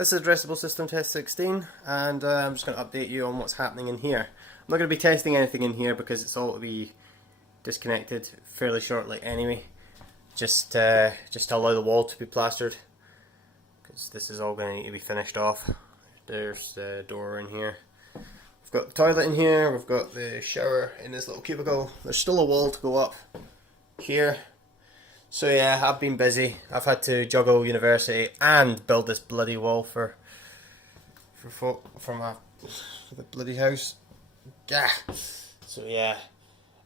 This is Addressable System Test 16, and I'm just going to update you on what's happening in here. I'm not going to be testing anything in here because it's all to be disconnected fairly shortly anyway. Just to allow the wall to be plastered, because this is all going to need to be finished off. There's the door in here. We've got the toilet in here, we've got the shower in this little cubicle. There's still a wall to go up here. So yeah, I've been busy. I've had to juggle university and build this bloody wall for the bloody house. Yeah. So yeah,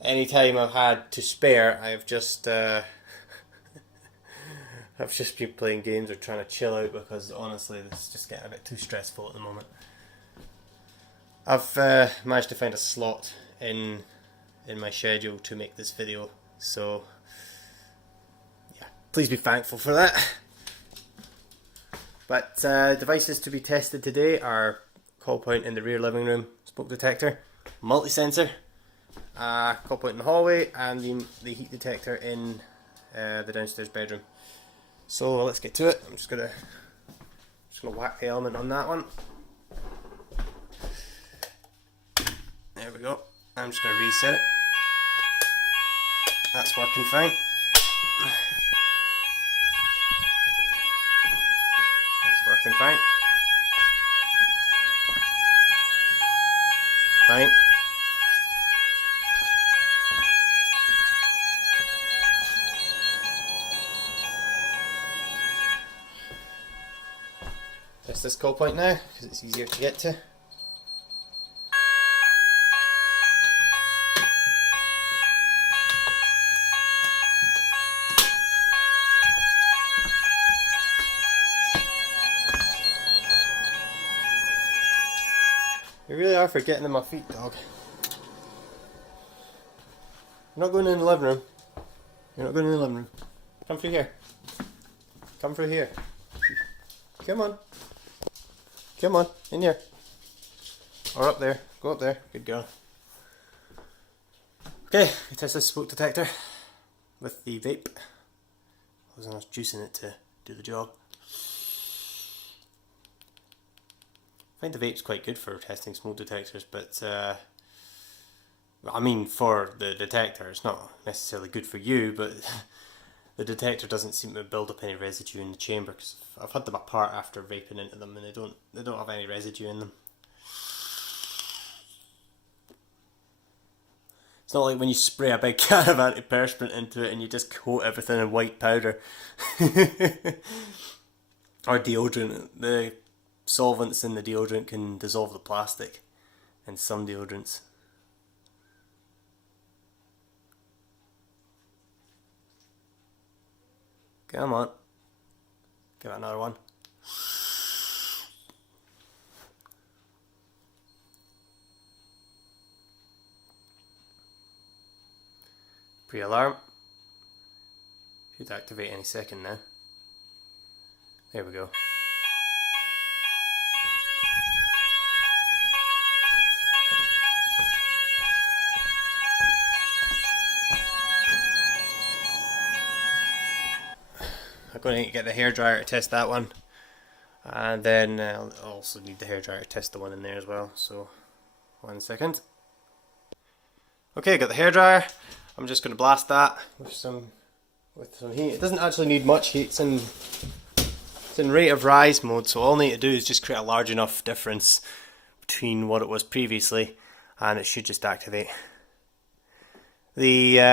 any time I've had to spare, I've just been playing games or trying to chill out, because honestly, this is just getting a bit too stressful at the moment. I've managed to find a slot in my schedule to make this video, so please be thankful for that. But devices to be tested today are call point in the rear living room, smoke detector, multi-sensor, call point in the hallway, and the heat detector in the downstairs bedroom. So let's get to it. I'm just gonna whack the element on that one. There we go. I'm just gonna reset it. That's working fine. Working fine. Fine. Press this call point now, because it's easier to get to. You really are forgetting in my feet, dog. You're not going in the living room. You're not going in the living room. Come through here. Come through here. Come on. Come on, in here. Or up there. Go up there. Good girl. Okay, we test this smoke detector with the vape. I was almost juicing it to do the job. I think the vape's quite good for testing smoke detectors, but I mean, for the detector, it's not necessarily good for you, but the detector doesn't seem to build up any residue in the chamber, because I've had them apart after vaping into them, and they don't have any residue in them. It's not like when you spray a big can of antiperspirant into it and you just coat everything in white powder. Or deodorant. The solvents in the deodorant can dissolve the plastic in some deodorants. Come on. Give it another one. Pre-alarm. Should activate any second now. There we go. I'm going to get the hairdryer to test that one, and then I'll also need the hairdryer to test the one in there as well, so 1 second. Okay, got the hairdryer. I'm just going to blast that with some heat. It doesn't actually need much heat. It's in rate of rise mode, so all I need to do is just create a large enough difference between what it was previously, and it should just activate. The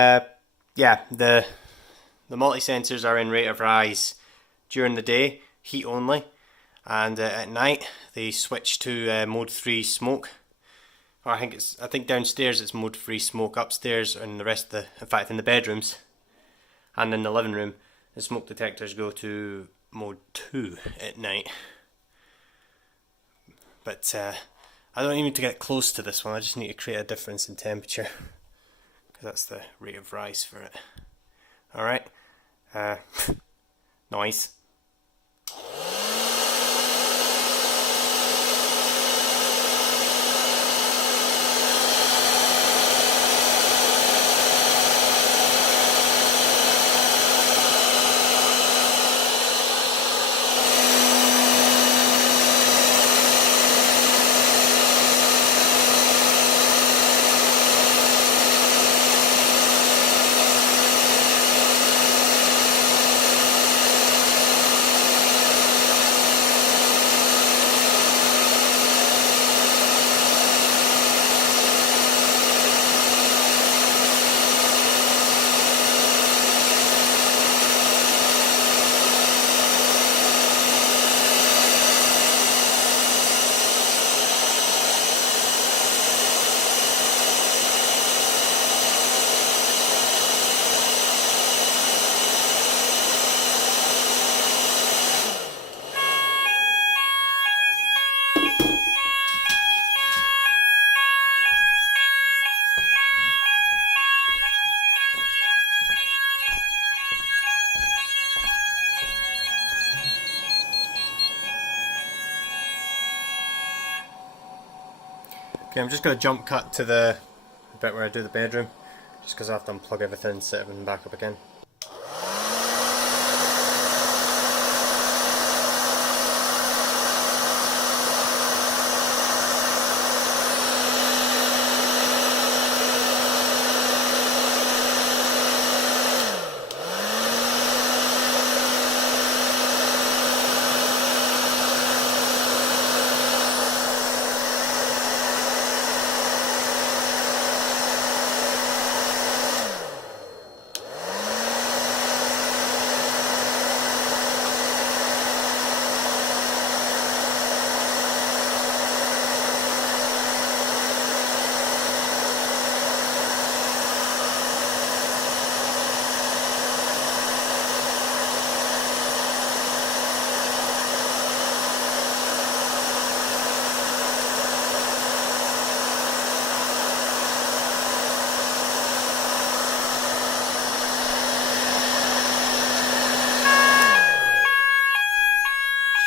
multi-sensors are in rate of rise during the day, heat only, and at night they switch to mode 3 smoke. Or I think downstairs it's mode 3 smoke, upstairs and the rest of in the bedrooms and in the living room, the smoke detectors go to mode 2 at night. But I don't even need to get close to this one, I just need to create a difference in temperature, because that's the rate of rise for it. Alright. Noise. Okay, I'm just going to jump cut to the bit where I do the bedroom, just because I have to unplug everything and set everything back up again.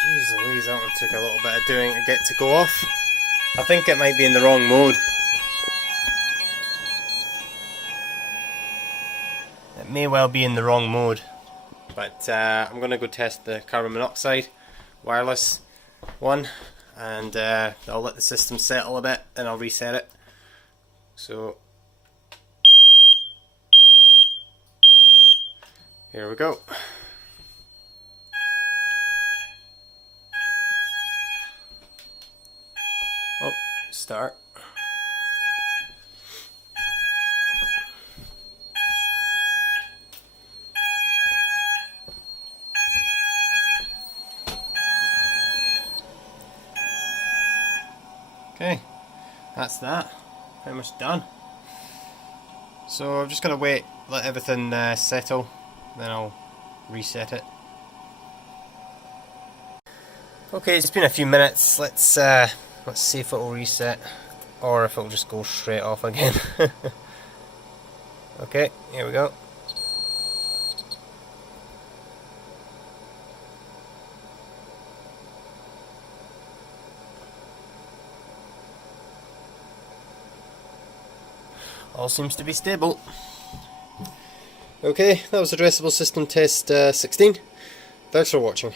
Jeez Louise, that one took a little bit of doing to get to go off. I think it might be in the wrong mode. It may well be in the wrong mode. But I'm going to go test the carbon monoxide wireless one, and I'll let the system settle a bit and I'll reset it. So here we go. Oh, start. Okay, that's that. Pretty much done. So I'm just going to wait, let everything settle, then I'll reset it. Okay, it's been a few minutes. Let's see if it will reset or if it will just go straight off again. Okay, here we go. All seems to be stable. Okay, that was Addressable System Test 16. Thanks for watching.